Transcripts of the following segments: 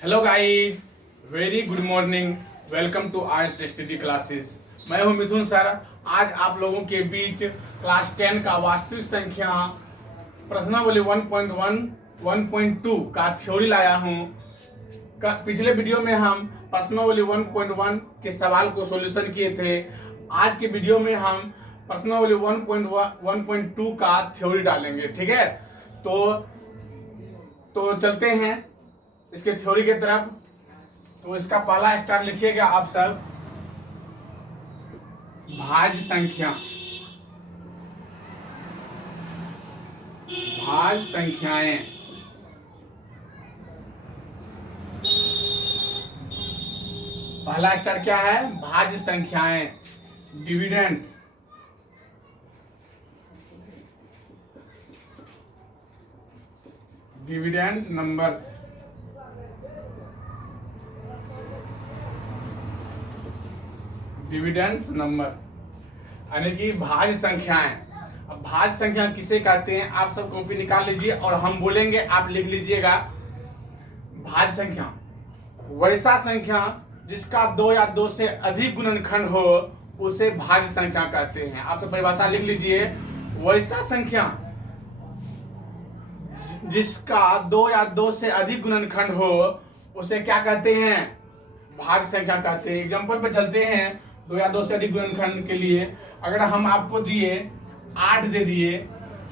Hello guys, very good morning. Welcome to Ayers study classes. मैं हूं मिथुन sir. आज आप लोगों के बीच क्लास 10 का वास्तविक संख्या प्रश्नावली 1.1 1.2 का थ्योरी लाया हूं। पिछले वीडियो में हम प्रश्नावली 1.1 के सवाल को सॉल्यूशन किए थे। आज के वीडियो में हम प्रश्नावली 1.2 का थ्योरी डालेंगे। ठीक है, तो चलते हैं इसके थ्योरी के तरफ। तो इसका पहला स्टार लिखिएगा आप सब, भाज्य संख्या। भाज्य संख्याएं। पहला स्टार क्या है? भाज्य संख्याएं, dividend. Dividend numbers. Dividends number यानी कि भाज्य संख्याएं। अब भाज्य संख्या किसे कहते हैं आप सब कॉपी निकाल लीजिए और हम बोलेंगे, आप लिख लीजिएगा। भाज्य संख्या वैसा संख्या जिसका 2 या 2 से अधिक गुणनखंड हो उसे भाज्य संख्या कहते हैं। आप सब परिभाषा लिख लीजिए। वैसा संख्या जिसका 2 या 2 से अधिक गुणनखंड हो उसे क्या कहते हैं? भाज्य संख्या कहते हैं। एग्जांपल पे चलते हैं। 2 या 2 से अधिक गुणनखंड के लिए अगर हम आपको दिए 8 दे दिए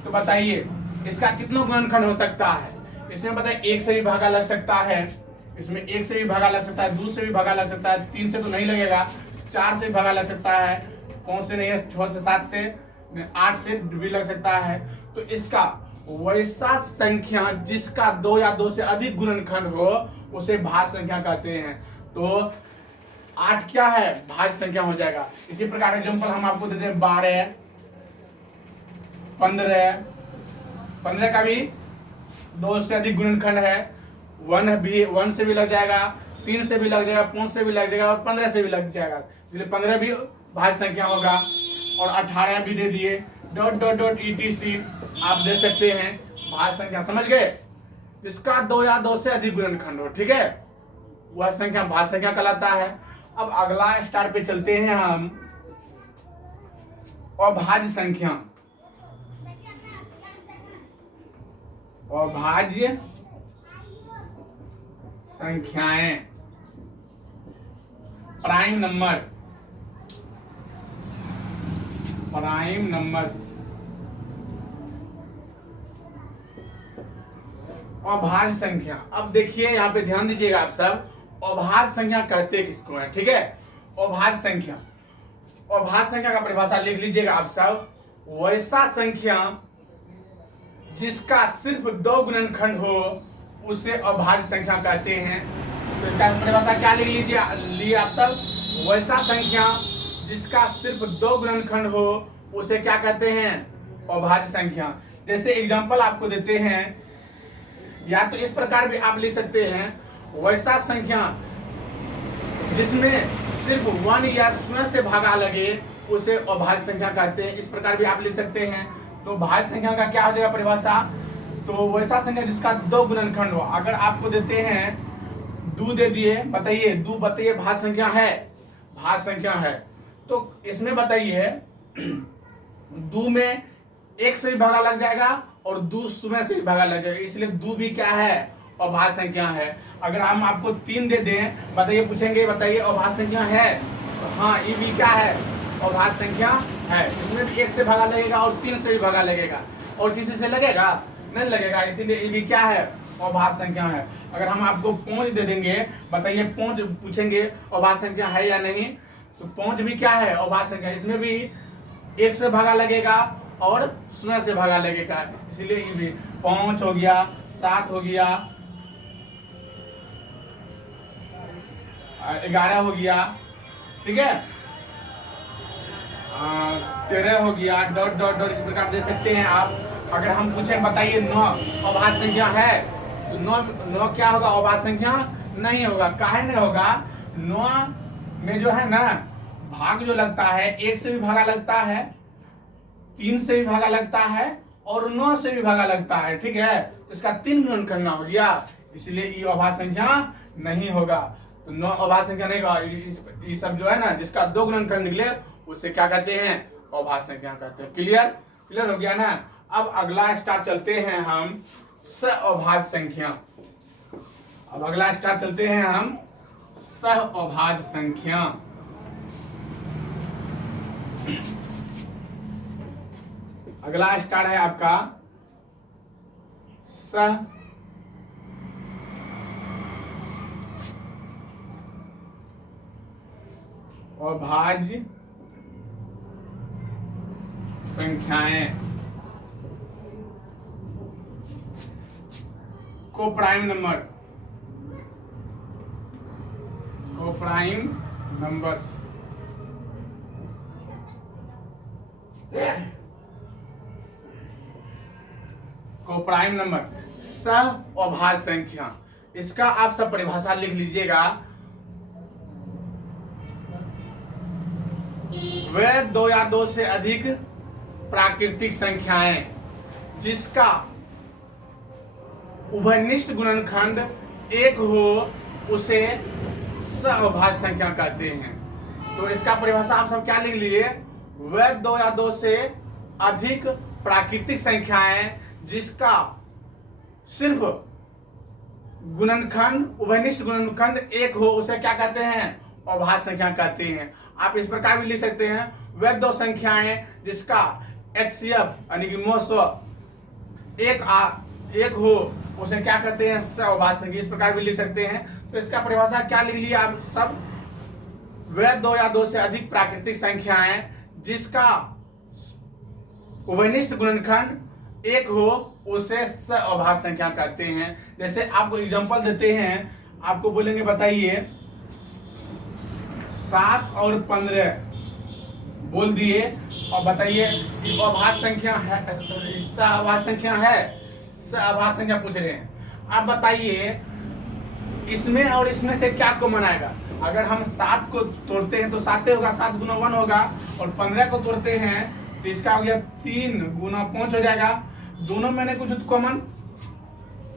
तो बताइए इसका कितना गुणनखंड हो सकता है? इसमें बताइए 1 से भी भागा लग सकता है, इसमें 1 से भी भागा लग सकता है, 2 से भी भागा लग सकता है, 3 से तो नहीं लगेगा, 4 से भी भागा लग सकता है, 5 से नहीं है, 6 से, 7 से, 8 से भी लग सकता है। तो इसका वैसा संख्या जिसका 2 या 2 से अधिक गुणनखंड हो उसे भाज्य संख्या कहते हैं। तो 8 क्या है? भाज्य संख्या हो जाएगा। इसी प्रकार एग्जांपल हम आपको देते हैं 12, 15 का भी 2 से अधिक गुणनखंड है। 1 से भी लग जाएगा, 3 से भी लग जाएगा, 5 से भी लग जाएगा और 15 से भी लग जाएगा। इसलिए 15 भी भाज्य संख्या होगा। और 18 भी दे दिए, डॉट डॉट डॉट etc आप दे सकते हैं। भाज्य संख्या समझ गए? जिसका 2 या 2 से अधिक गुणनखंड हो, ठीक है, वह संख्या भाज्य संख्या कहलाता है। अब अगला स्टार पे चलते हैं हम, अभाज्य संख्या। अभाज्य संख्याएं, प्राइम नंबर, प्राइम नंबर्स। अभाज्य संख्या। अब देखिए यहाँ पे ध्यान दीजिएगा आप सब, अभाज्य संख्या कहते किसको है? ठीक है, अभाज्य संख्या। अभाज्य संख्या का परिभाषा लिख लीजिएगा आप सब। वैसा संख्या जिसका सिर्फ 2 गुणनखंड हो उसे अभाज्य संख्या कहते हैं। तो इसका परिभाषा क्या लिख लीजिए आप सब? वैसा संख्या जिसका सिर्फ 2 गुणनखंड हो उसे क्या कहते हैं? अभाज्य संख्या। जैसे एग्जांपल आपको देते हैं, या तो इस प्रकार भी आप लिख सकते हैं, वैसा संख्या जिसमें सिर्फ 1 या 0 से भागा लगे उसे अभाज्य संख्या कहते हैं। इस प्रकार भी आप लिख सकते हैं। तो भाज्य संख्या का क्या हो जाएगा परिभाषा? तो वैसा संख्या जिसका 2 गुणनखंड हो। अगर आपको देते हैं 2 दे दिए, बताइए 2 बताइए भाज्य संख्या है? भाज्य संख्या है। तो इसमें बताइए 2 में 1 से भी भागा लग जाएगा और 2 0 से भी भागा लग जाएगा, इसलिए 2 भी क्या है? अभाज्य संख्या है। अगर हम आपको 3 दे दें, बताइए, पूछेंगे बताइए अभाज्य संख्या है? तो हाँ, ये भी क्या है? अभाज्य संख्या है। इसमें भी 1 से भागा लगेगा और 3 से भी भागा लगेगा, और किसी से लगेगा? नहीं लगेगा, इसीलिए ये भी क्या है? अभाज्य संख्या है। अगर हम आपको 5 दे देंगे, बताइए 5 पूछेंगे अभाज्य संख्या है या नहीं? तो 5 भी क्या है? अभाज्य संख्या। इसमें भी 1 से भागा लगेगा और 0 से भागा लगेगा, इसलिए ये भी 5 हो गया, 7 हो गया, 11 हो गया, ठीक है, 13 हो गया, डॉट डॉट डॉट इस प्रकार दे सकते हैं आप। अगर हम पूछें बताइए 9 अभाज्य संख्या है, तो 9 क्या होगा? अभाज्य संख्या नहीं होगा। काहे नहीं होगा? 9 में जो है ना, भाग जो लगता है 1 से भी भागा लगता है, 3 से भी भागा लगता है और 9 से भी भागा लगता है, ठीक है। तो इसका 3 गुणनखंड हो गया, इसलिए ये अभाज्य संख्या नहीं होगा। तो 9 अभाज्य संख्या नहीं होगा। ये सब जो है ना, जिसका 2 गुणनखंड निकले उसे क्या कहते हैं? अभाज्य संख्या कहते हैं। क्लियर? क्लियर हो गया ना। अब अगला स्टार चलते हैं हम सहअभाज्य संख्या। अब अगला स्टार चलते हैं हम सहअभाज्य संख्या। अगला स्टार है आपका सहअभाज्य संख्याएं। को प्राइम नंबर, को प्राइम नंबर्स। को प्राइम नंबर सहअभाज्य संख्या, इसका आप सब परिभाषा लिख लीजिएगा। वे 2 या 2 से अधिक प्राकृतिक संख्याएं जिसका उभयनिष्ठ गुणनखंड 1 हो उसे सहअभाज्य संख्या कहते हैं। तो इसका परिभाषा आप सब क्या लिख लीजिए? वे 2 या 2 से अधिक प्राकृतिक संख्याएं जिसका सिर्फ गुणनखंड, उभयनिष्ठ गुणनखंड 1 हो उसे क्या कहते हैं? अभाज्य संख्या कहते हैं। आप इस प्रकार भी लिख सकते हैं, वे 2 संख्याएं जिसका HCF यानी कि मोसो 1 हो उसे क्या कहते हैं? सहअभाज्य संख्या। इस प्रकार भी लिख सकते हैं। तो इसका परिभाषा क्या लिख लिया आप सब? वे 2 या 2 से अधिक प्राकृतिक संख्याएं जिसका उभयनिष्ठ गुणनखंड 1 हो उसे सहअभाज्य संख्या कहते हैं। जैसे आपको एग्जांपल देते हैं, आपको बोलेंगे बताइए 7 और 15 बोल दिए और बताइए अभाज्य संख्या है, सहअभाज्य संख्या है? सहअभाज्य संख्या पूछ रहे हैं। आप बताइए इसमें और इसमें से क्या कॉमन आएगा? अगर हम 7 को तोड़ते हैं तो 7 होगा, 7 गुना 1 होगा, और 15 को तोड़ते हैं तो इसका हो गया 3 गुना 5 हो जाएगा। दोनों में नहीं कुछ कॉमन,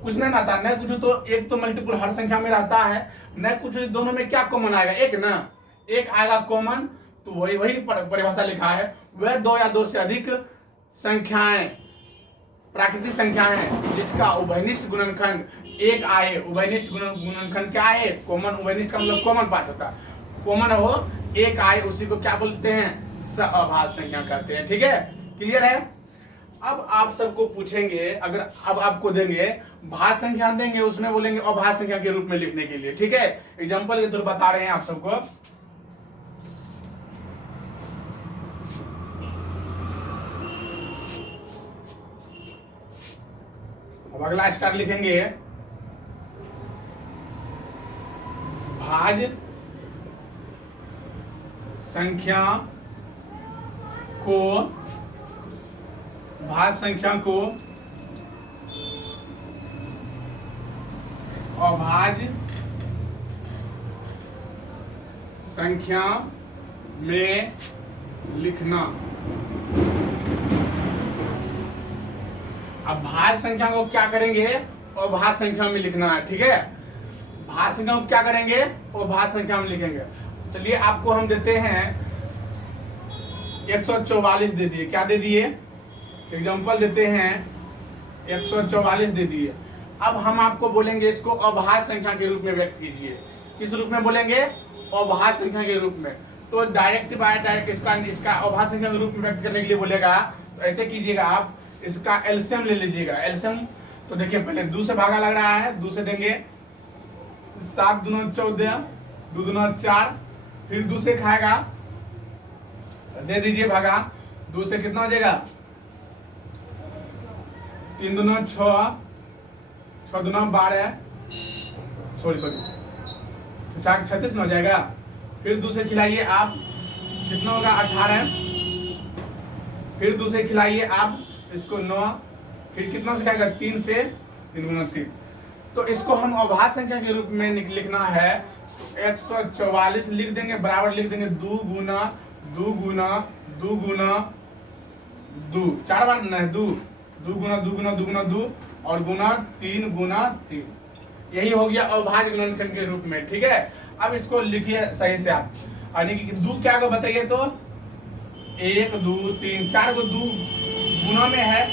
कुछ नहीं आता, नहीं कुछ तो एक तो मल्टीपल हर संख्या में रहता है, नहीं कुछ, दोनों में क्या कॉमन आएगा? एक ना, एक आएगा कॉमन। तो वही परिभाषा लिखा है, वह 2 या 2 से अधिक संख्याएं, प्राकृतिक संख्याएं जिसका उभयनिष्ठ गुणनखंड 1 आए। उभयनिष्ठ गुणनखंड क्या है? कॉमन। उभयनिष्ठ का मतलब कॉमन पार्ट होता है। कॉमन हो 1 आए उसी को क्या बोलते हैं? सहअभाज्य संख्या कहते हैं। ठीक है? क्लियर है? अब आप सबको पूछेंगे, अगर अब आपको देंगे भाज्य संख्या देंगे, उसमें बोलेंगे अभाज्य संख्या के रूप में लिखने के लिए। ठीक है? एग्जांपल के तौर बता रहे हैं आप सबको। अब अगला स्टार लिखेंगे भाज्य संख्या को, भाज्य संख्या को अभाज्य संख्या में लिखना। अब भाज्य संख्या को क्या करेंगे? अभाज्य संख्या में लिखना है। ठीक है? भाज्य संख्या को क्या करेंगे? अभाज्य संख्या में लिखेंगे। चलिए आपको हम देते हैं 144 दे दिए। क्या दे दिए? एग्जांपल देते हैं 144 दे दिए। अब हम आपको बोलेंगे इसको अभाज्य संख्या के रूप में व्यक्त कीजिए। किस रूप में बोलेंगे? अभाज्य संख्या के रूप में। तो डायरेक्ट बाय डायरेक्ट इसका अभाज्य संख्या के रूप में व्यक्त करने के लिए बोलेगा, तो ऐसे कीजिएगा, आप इसका एलसीएम ले लीजिएगा। एलसीएम तो देखिए, पहले 2 से भागा लग रहा है, 2 से देंगे 7 दूना 14, 2 दूना 4, फिर 2 से खाएगा, दे दीजिए भागा, 2 से कितना हो जाएगा? 3 दूना 6, 6 दूना 12, सॉरी 36 में हो जाएगा। फिर 2 से खिलाइए आप, कितना होगा? 18। फिर 2 से खिलाइए आप इसको 9, फिर कितना से खाएगा? 3 से 3 गुना 3। तो इसको हम अभाज्य संख्या के रूप में लिखना है। 144 लिख देंगे, बराबर लिख देंगे 2 गुना 2 गुना 2 गुना 2, 4 बार नहीं, 2 गुना 2 गुना 2 गुना 2 और गुना 3 गुना 3। यही हो गया अभाज्य गुणनखंड के रूप में। ठीक है, अब इसको लिखिए सही से आप। यानी कि दू क्या को बताइए तो 1 2 3 4 को दू गुना में है,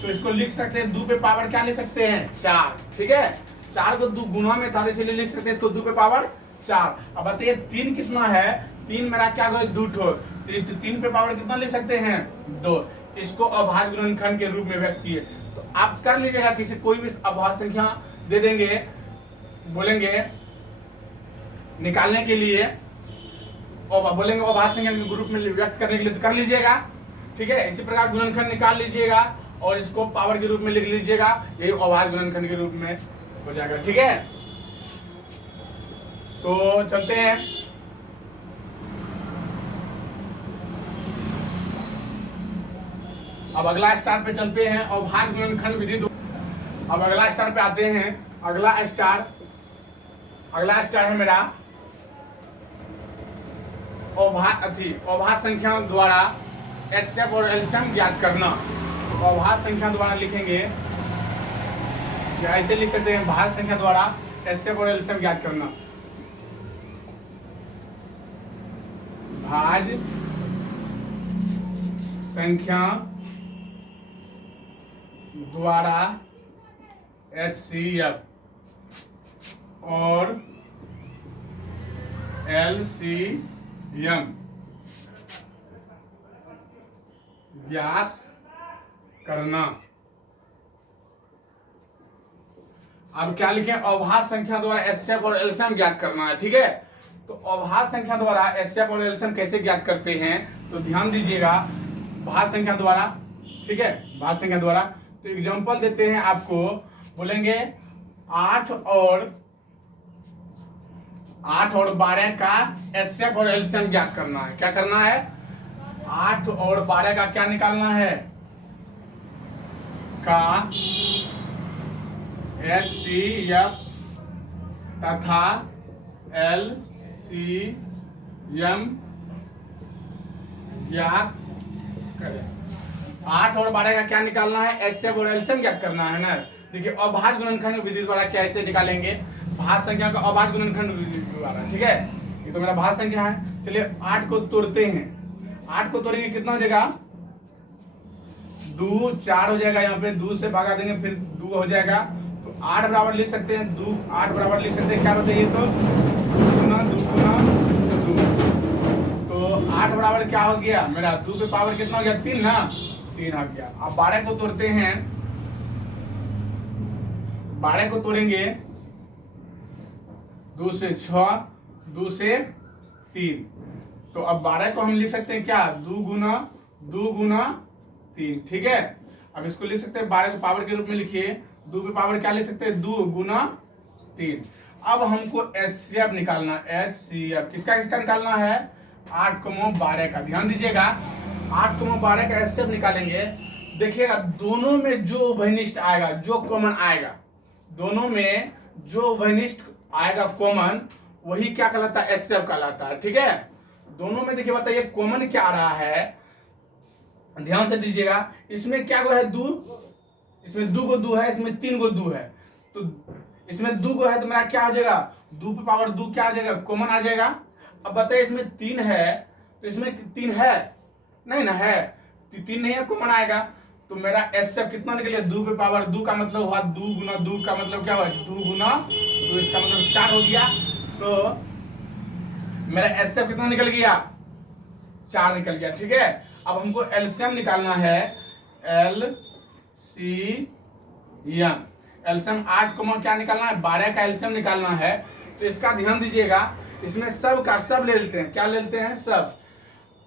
तो इसको लिख सकते हैं दू पे पावर क्या लिख सकते हैं 4। ठीक है, 4 को दू गुना में था, इसलिए लिख सकते हैं इसको दू पे पावर 4। अब बताइए 3 कितना है, 3 मेरा क्या हो दू ठो, 3 पे पावर कितना लिख सकते हैं 2। इसको अभाज्य गुणनखंड के रूप में व्यक्त किए। तो आप कर लीजिएगा, किसी कोई भी अभाज्य संख्या दे देंगे, बोलेंगे निकालने के लिए और बोलेंगे अभाज्य संख्या के ग्रुप में व्यक्त करने के लिए, तो कर लीजिएगा। ठीक है, इसी प्रकार गुणनखंड निकाल लीजिएगा और इसको पावर के रूप में लिख लीजिएगा, यही अभाज्य गुणनखंड के रूप में हो जाएगा। ठीक है, तो चलते हैं। अब अगला स्टार पे चलते हैं, अभाज्य गुणनखंड विधि। अब अगला स्टार पे आते हैं। अगला स्टार है मेरा अभाज्य संख्या द्वारा एचसीएफ और एलसीएम ज्ञात करना। अभाज्य संख्या द्वारा लिखेंगे, ऐसे लिख सकते हैं भाज्य संख्या द्वारा एचसीएफ और एलसीएम ज्ञात करना। भाज्य संख्या द्वारा एचसीएफ और एलसीएम ज्ञात करना। अब क्या लिखें, अभाज्य संख्या द्वारा एचसीएफ और एलसीएम ज्ञात करना है। ठीक है, तो अभाज्य संख्या द्वारा एचसीएफ और एलसीएम कैसे ज्ञात करते हैं, तो ध्यान दीजिएगा। भाज्य संख्या द्वारा, ठीक है, भाज्य संख्या द्वारा, तो एग्जांपल देते हैं आपको, बोलेंगे 8 और 12 का एचसीएफ और एलसीएम ज्ञात करना है। क्या करना है, 8 और 12 का क्या निकालना है, का एचसीएफ तथा एलसीएम ज्ञात करें। 8 और 12 का क्या निकालना है, एचसीएफ और एलसीएम ज्ञात करना है ना। देखिए अभाज्य गुणनखंड विधि द्वारा कैसे निकालेंगे, भाज्य संख्या का अभाज्य गुणनखंड विधि द्वारा। ठीक है, ये तो मेरा भाज्य संख्या है। चलिए 8 को तोड़ते हैं, 8 को तोड़ेंगे कितना हो जाएगा, 2 4 हो जाएगा, यहाँ पे 2 से भागा देंगे फिर 2 हो जाएगा, तो 8 बराबर लिख सकते हैं 2, 8 बराबर लिख सकते हैं क्या बताइए तो 2 गुना 2 तो 8 बराबर क्या हो गया मेरा, 2 पे पावर कितना हो गया 3 ना, 3 आ गया। अब 12 को तोड़ते हैं, 12 को तोड़ेंगे 2 से 6, 2 से 3, तो अब 12 को हम लिख सकते हैं क्या, 2 गुना 3। ठीक है, अब इसको लिख सकते हैं 12 को पावर के रूप में लिखिए, 2 पे पावर क्या लिख सकते हैं 2 गुना 3। अब हमको एचसीएफ निकालना, एचसीएफ किसका निकालना है, 8 को 12 का। ध्यान दीजिएगा 8 को 12 का एचसीएफ निकालेंगे, देखिएगा दोनों में जो उभयनिष्ठ आएगा, जो कॉमन आएगा, दोनों में जो उभयनिष्ठ आएगा कॉमन, वही क्या कहलाता है, एचसीएफ कहलाता है। ठीक है, दोनों में देखिए बताइए कॉमन क्या आ रहा है, ध्यान से दीजिएगा। इसमें क्या गो है 2, इसमें 2 को 2 है, इसमें 3 को 2 है, तो इसमें 2 को है तो मेरा क्या आ जाएगा, 2 पे पावर 2 क्या आ जाएगा, कॉमन आ जाएगा। अब बताइए इसमें 3 है, तो इसमें 3 है नहीं ना, है 3 नहीं है, कॉमन आएगा, तो मेरा एचसीएफ कितना निकल गया, 2 पे पावर 2 का मतलब हुआ 2 गुना 2 का मतलब क्या हुआ, 2 गुना 2, इसका मतलब 4 हो गया। तो मेरा एचसीएफ कितना निकल गया, 4 निकल गया। ठीक है, अब हमको एलसीएम निकालना है, एलसीएम 8 को क्या निकालना है, 12 का एलसीएम निकालना है। तो इसका ध्यान दीजिएगा, इसमें सब का सब ले लेते हैं, क्या ले लेते हैं सब।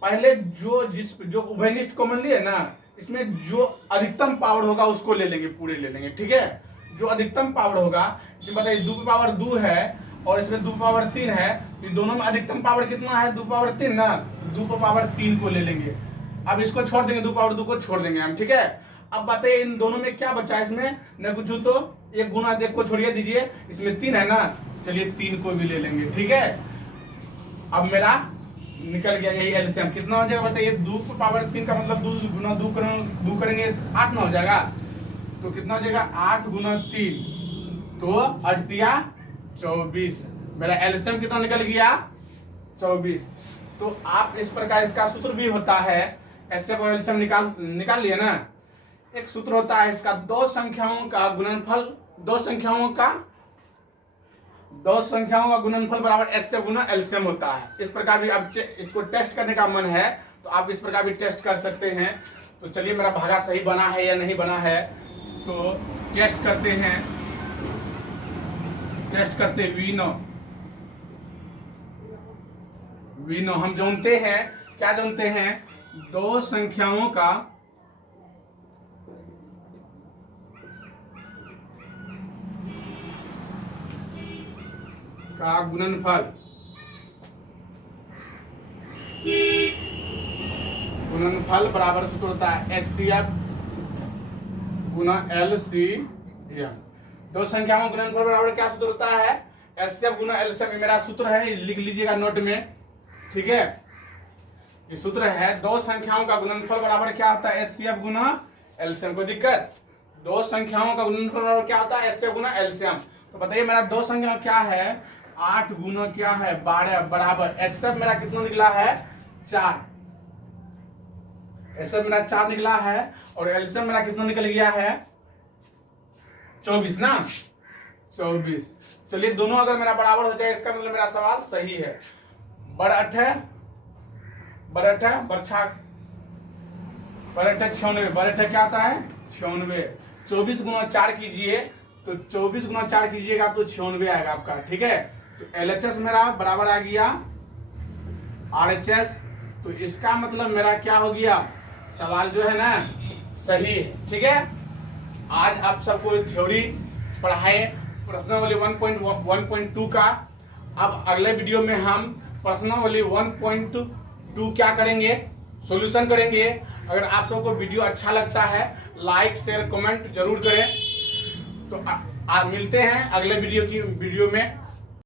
पहले जो उभयनिष्ठ कॉमन लिए ना, इसमें जो अधिकतम पावर होगा उसको ले लेंगे, पूरे ले लेंगे। ठीक है, जो अधिकतम पावर होगा, इसमें बताइए 2 पे पावर 2 है और इसमें 2 पे पावर 3 है, तो दोनों में अधिकतम पावर कितना है, 2 पे पावर 3 ना, 2 पे पावर 3 को ले लेंगे। अब इसको छोड़ देंगे, 2 पावर 2 को छोड़ देंगे हम। ठीक है, अब बताइए इन दोनों में क्या बचा है, इसमें न कुछ तो एक गुना देख को छोड़िए दीजिए, इसमें 3 है ना, चलिए 3 को भी ले लेंगे। ठीक है, अब मेरा निकल गया यही एलसीएम, कितना हो जाएगा बताइए, 2 पे पावर 3 का मतलब 2 गुना 2 करेंगे 8 ना हो जाएगा, तो कितना हो जाएगा 8 गुना 3। तो 24, मेरा एलसीएम कितना निकल गया 24। तो आप इस प्रकार इसका सूत्र भी होता है, ऐसे को एलसीएम निकाल लिए ना। एक सूत्र होता है इसका, दो संख्याओं का गुणनफल, दो संख्याओं का गुणनफल बराबर एस से गुना एलसीएम होता है। इस प्रकार भी आप इसको टेस्ट करने का मन है तो आप इस प्रकार भी टेस्ट कर सकते हैं। तो चलिए मेरा भागा सही बना है या नहीं बना है, तो टेस्ट करते हैं। टेस्ट करते V9 हम जानते हैं, क्या जानते हैं, दो संख्याओं का गुणनफल बराबर सूत्र होता है HCF गुना LCM। दो संख्याओं का गुणनफल बराबर क्या सूत्र होता है, HCF गुना LCM। मेरा सूत्र है, लिख लीजिएगा नोट में, ठीक है। ये सूत्र है, दो संख्याओं का गुणनफल बराबर क्या होता है, HCF गुना LCM। कोई दिक्कत, दो संख्याओं का गुणनफल बराबर क्या होता है, HCF गुना LCM। तो बताइए मेरा दो संख्या क्या है, 8 गुना क्या है 12 बराबर HCF मेरा कितना निकला है 4। HCF मेरा 4 निकला है और LCM मेरा कितना निकल गया है 24 ना, 24। चलिए दोनों अगर मेरा बराबर हो जाए इसका मतलब मेरा सवाल सही है। बरअठ 96 क्या आता है 96। 24 गुना 4 कीजिए तो 24 गुना 4 कीजिएगा तो 96 आएगा आपका, ठीक है। तो LHS मेरा बराबर आ गया RHS। तो इसका मतलब मेरा क्या हो गया, सवाल जो है ना सही है, ठीक है। आज आप सबको थ्योरी पढ़ाए प्रश्नावली 1.2 का। अब अगले वीडियो में हम प्रश्नावली 1.2 क्या करेंगे, सॉल्यूशन करेंगे। अगर आप सबको वीडियो अच्छा लगता है लाइक शेयर कमेंट जरूर करें। तो मिलते हैं अगले वीडियो में।